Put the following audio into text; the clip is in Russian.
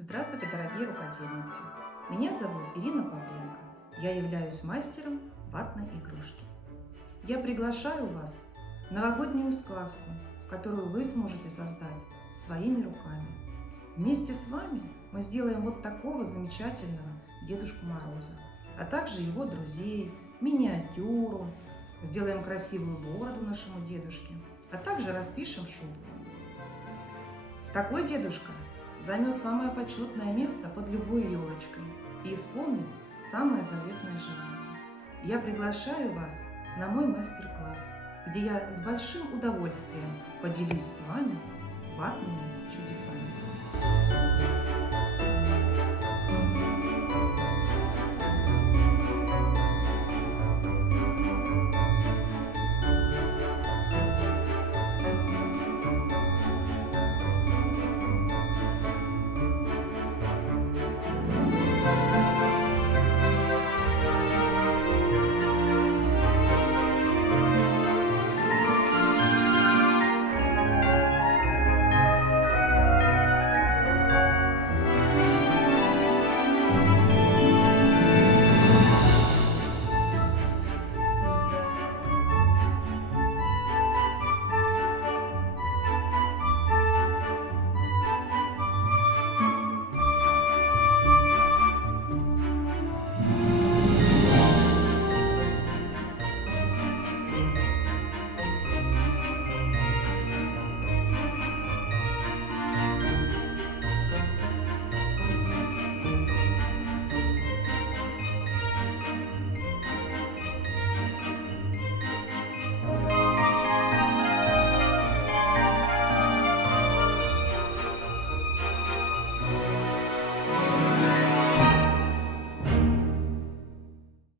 Здравствуйте, дорогие рукодельницы! Меня зовут Ирина Павленко. Я являюсь мастером ватной игрушки. Я приглашаю вас в новогоднюю сказку, которую вы сможете создать своими руками. Вместе с вами мы сделаем вот такого замечательного Дедушку Мороза, а также его друзей, миниатюру, сделаем красивую бороду нашему дедушке, а также распишем шубку. Такой дедушка займет самое почетное место под любой елочкой и исполнит самое заветное желание. Я приглашаю вас на мой мастер-класс, где я с большим удовольствием поделюсь с вами ватными чудесами.